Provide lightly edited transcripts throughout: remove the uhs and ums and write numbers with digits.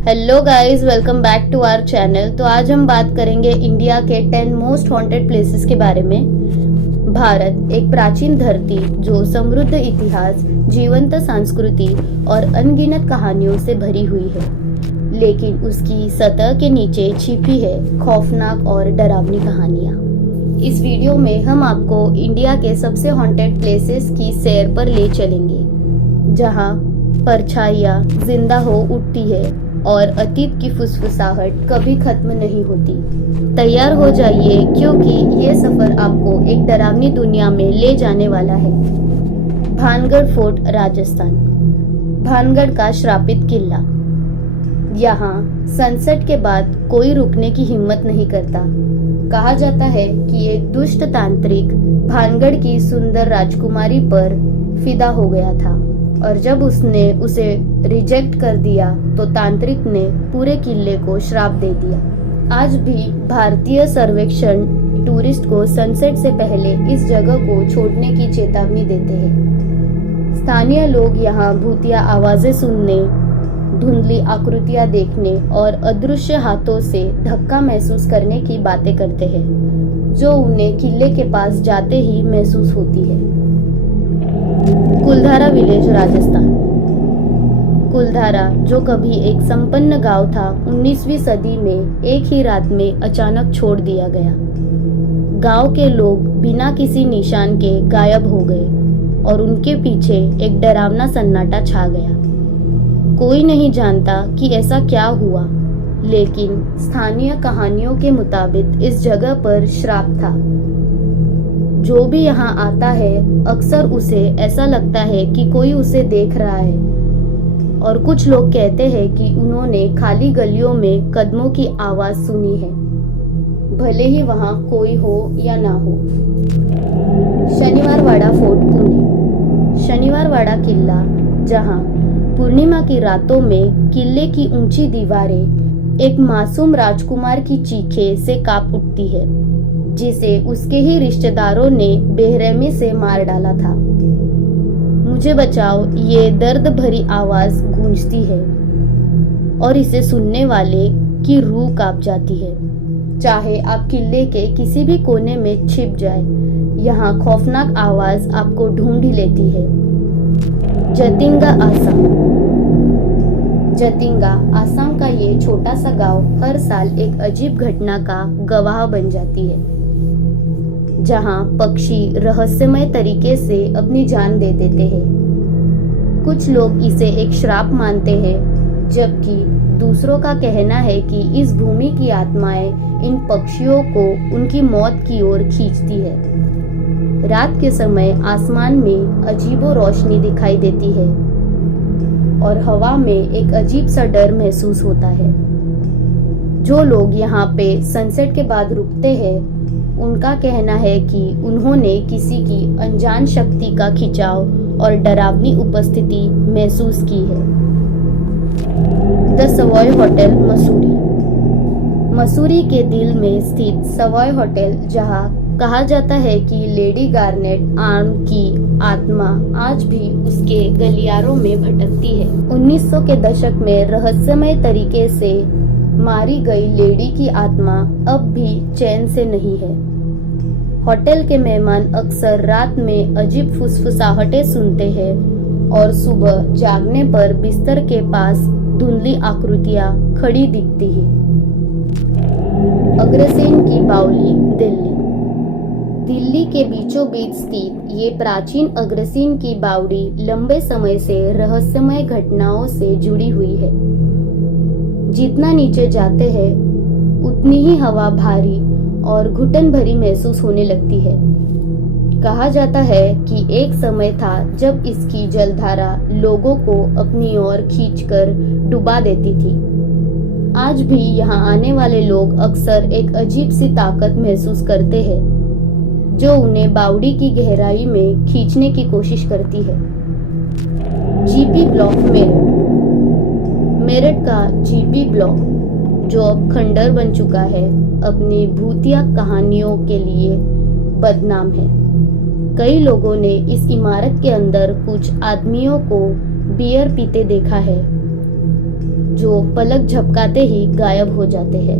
Hello guys, welcome back to our channel. तो आज हम बात करेंगे इंडिया के 10 मोस्ट हॉन्टेड प्लेसेस के बारे में। भारत एक प्राचीन धरती जो समृद्ध इतिहास, जीवंत संस्कृति और अनगिनत कहानियों से भरी हुई है, लेकिन उसकी सतह के नीचे छिपी है खौफनाक और डरावनी कहानियाँ। इस वीडियो में हम आपको इंडिया के सबसे हॉन्टेड प्लेसेस की सैर पर ले चलेंगे, जहाँ परछाइयाँ जिंदा हो उठती है और अतीत की फुसफुसाहट कभी खत्म नहीं होती। तैयार हो जाइए, क्योंकि ये सफर आपको एक डरावनी दुनिया में ले जाने वाला है। भानगढ़ फोर्ट, राजस्थान। भानगढ़ का श्रापित किला। यहाँ सनसेट के बाद कोई रुकने की हिम्मत नहीं करता। कहा जाता है कि एक दुष्ट तांत्रिक भानगढ़ की सुंदर राजकुमारी पर फिदा हो गया था, और जब उसने उसे रिजेक्ट कर दिया तो तांत्रिक ने पूरे किले को श्राप दे दिया। आज भी भारतीय सर्वेक्षण टूरिस्ट को सनसेट से पहले इस जगह को छोड़ने की चेतावनी देते हैं। स्थानीय लोग यहाँ भूतिया आवाजें सुनने, धुंधली आकृतियां देखने और अदृश्य हाथों से धक्का महसूस करने की बातें करते हैं, जो उन्हें किले के पास जाते ही महसूस होती है। कुलधारा विलेज, राजस्थान। कुलधारा, जो कभी एक संपन्न गांव था, 19वीं सदी में एक ही रात में अचानक छोड़ दिया गया। गांव के लोग बिना किसी निशान के गायब हो गए और उनके पीछे एक डरावना सन्नाटा छा गया। कोई नहीं जानता कि ऐसा क्या हुआ, लेकिन स्थानीय कहानियों के मुताबिक इस जगह पर श्राप था। जो भी यहाँ आता है, अक्सर उसे ऐसा लगता है कि कोई उसे देख रहा है, और कुछ लोग कहते हैं कि उन्होंने खाली गलियों में कदमों की आवाज सुनी है, भले ही वहाँ कोई हो या ना हो। शनिवारवाड़ा फोर्ट, पुणे। शनिवारवाड़ा किला, जहाँ पूर्णिमा की रातों में किले की ऊंची दीवारें एक मासूम राजकुमार की चीखें से कांप उठती है, जिसे उसके ही रिश्तेदारों ने बेरहमी से मार डाला था। मुझे बचाओ, ये दर्द भरी आवाज गूंजती है और इसे सुनने वाले की रूह कांप जाती है। चाहे आप किले के किसी भी कोने में छिप जाए, यहाँ खौफनाक आवाज आपको ढूंढ ही लेती है। जतिंगा, आसाम। जतिंगा, आसाम का ये छोटा सा गांव हर साल एक अजीब घटना का गवाह बन जाती है, जहां पक्षी रहस्यमय तरीके से अपनी जान दे देते हैं। कुछ लोग इसे एक श्राप मानते हैं, जबकि दूसरों का कहना है कि इस भूमि की आत्माएं इन पक्षियों को उनकी मौत की ओर खींचती है। रात के समय आसमान में अजीबो रोशनी दिखाई देती है और हवा में एक अजीब सा डर महसूस होता है। जो लोग यहाँ पे सनसेट के बाद रुकते हैं, उनका कहना है कि उन्होंने किसी की अनजान शक्ति का खिंचाव और डरावनी उपस्थिति महसूस की है। The Savoy hotel, Mussoorie. Mussoorie के दिल में स्थित सवॉय होटल, जहां कहा जाता है कि लेडी गार्नेट आर्म की आत्मा आज भी उसके गलियारों में भटकती है। 1900 के दशक में रहस्यमय तरीके से मारी गई लेडी की आत्मा अब भी चैन से नहीं है। होटल के मेहमान अक्सर रात में अजीब फुसफुसाहटें सुनते हैं और सुबह जागने पर बिस्तर के पास धुंधली आकृतियां खड़ी दिखती हैं। अग्रसेन की बावली, दिल्ली। दिल्ली के बीचों बीच स्थित ये प्राचीन अग्रसेन की बावड़ी लंबे समय से रहस्यमय घटनाओं से जुड़ी हुई है। जितना नीचे जाते हैं, उतनी ही हवा भारी और घुटन भरी महसूस होने लगती है। कहा जाता है कि एक समय था जब इसकी जलधारा लोगों को अपनी ओर खींचकर डुबा देती थी। आज भी यहाँ आने वाले लोग अक्सर एक अजीब सी ताकत महसूस करते हैं, जो उन्हें बावड़ी की गहराई में खींचने की कोशिश करती है। GP block, Meerut. मेरठ का जीपी ब्लॉक, जो अब खंडर बन चुका है, अपनी भूतिया कहानियों के लिए बदनाम है। कई लोगों ने इस इमारत के अंदर कुछ आदमियों को बियर पीते देखा है, जो पलक झपकाते ही गायब हो जाते हैं।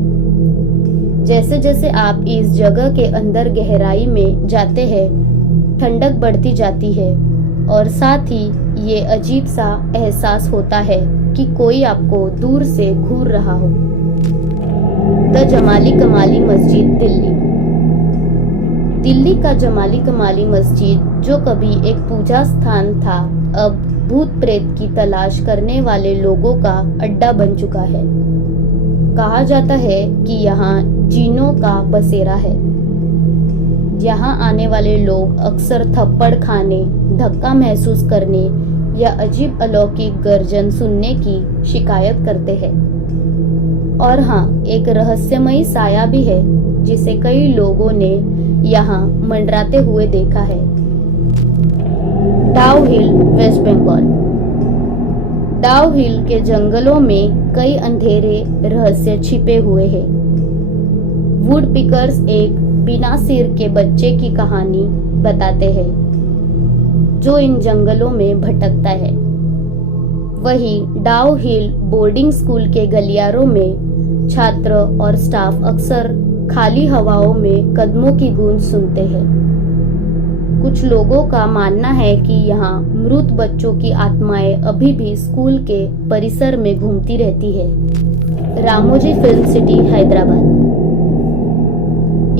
जैसे जैसे आप इस जगह के अंदर गहराई में जाते हैं, ठंडक बढ़ती जाती है और साथ ही ये अजीब सा एहसास होता है कि कोई आपको दूर से घूर रहा हो। द जमाली कमाली मस्जिद, दिल्ली। दिल्ली का जमाली कमाली मस्जिद, जो कभी एक पूजा स्थान था, अब भूत प्रेत की तलाश करने वाले लोगों का अड्डा बन चुका है। कहा जाता है कि यहाँ जिन्नों का बसेरा है। यहाँ आने वाले लोग अक्सर थप्पड़ खाने, धक्का महसूस करने या अजीब अलौकिक गर्जन सुनने की शिकायत करते हैं। और हाँ, एक रहस्यमयी साया भी है जिसे कई लोगों ने यहाँ मंडराते हुए देखा है। डाउ हिल, वेस्ट बंगाल। डाउ हिल के जंगलों में कई अंधेरे रहस्य छिपे हुए हैं। वुड पिकर्स एक बिना सिर के बच्चे की कहानी बताते हैं जो इन जंगलों में भटकता है। वही डाउ हिल बोर्डिंग स्कूल के गलियारों में छात्र और स्टाफ अक्सर खाली हवाओं में कदमों की गूंज सुनते हैं। कुछ लोगों का मानना है कि यहाँ मृत बच्चों की आत्माएं अभी भी स्कूल के परिसर में घूमती रहती है। Ramoji film city, Hyderabad.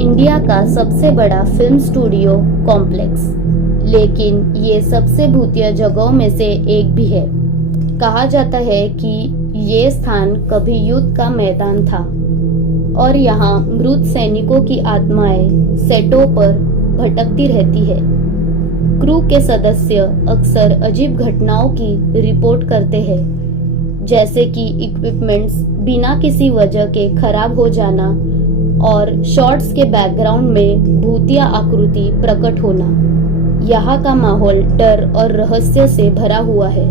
India का सबसे बड़ा फिल्म स्टूडियो कॉम्प्लेक्स, लेकिन ये सबसे भूतिया जगहों में से एक भी है। कहा जाता है कि ये स्थान कभी युद्ध का मैदान था और यहाँ मृत सैनिकों की आत्माएं सेटों पर भटकती रहती है। क्रू के सदस्य अक्सर अजीब घटनाओं की रिपोर्ट करते हैं, जैसे कि इक्विपमेंट्स बिना किसी वजह के खराब हो जाना और शॉट्स के बैकग्राउंड में भूतिया आकृति प्रकट होना। यहाँ का माहौल डर और रहस्य से भरा हुआ है,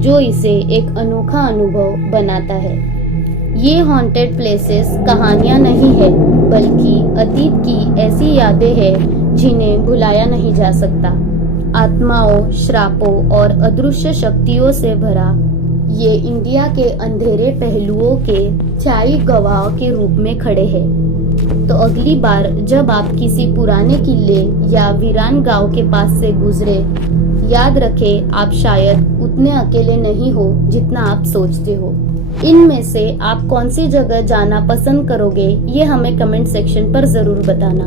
जो इसे एक अनोखा अनुभव बनाता है। ये हॉन्टेड प्लेसेस कहानियां नहीं है, बल्कि अतीत की ऐसी यादें हैं जिन्हें भुलाया नहीं जा सकता। आत्माओं, श्रापों और अदृश्य शक्तियों से भरा ये इंडिया के अंधेरे पहलुओं के छाई गवाह के रूप में खड़े हैं। तो अगली बार जब आप किसी पुराने किले या वीरान गांव के पास से गुजरे, याद रखें आप शायद उतने अकेले नहीं हो जितना आप सोचते हो। इनमें से आप कौन सी जगह जाना पसंद करोगे, ये हमें कमेंट सेक्शन पर जरूर बताना।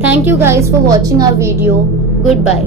Thank you guys for watching our video. Good bye.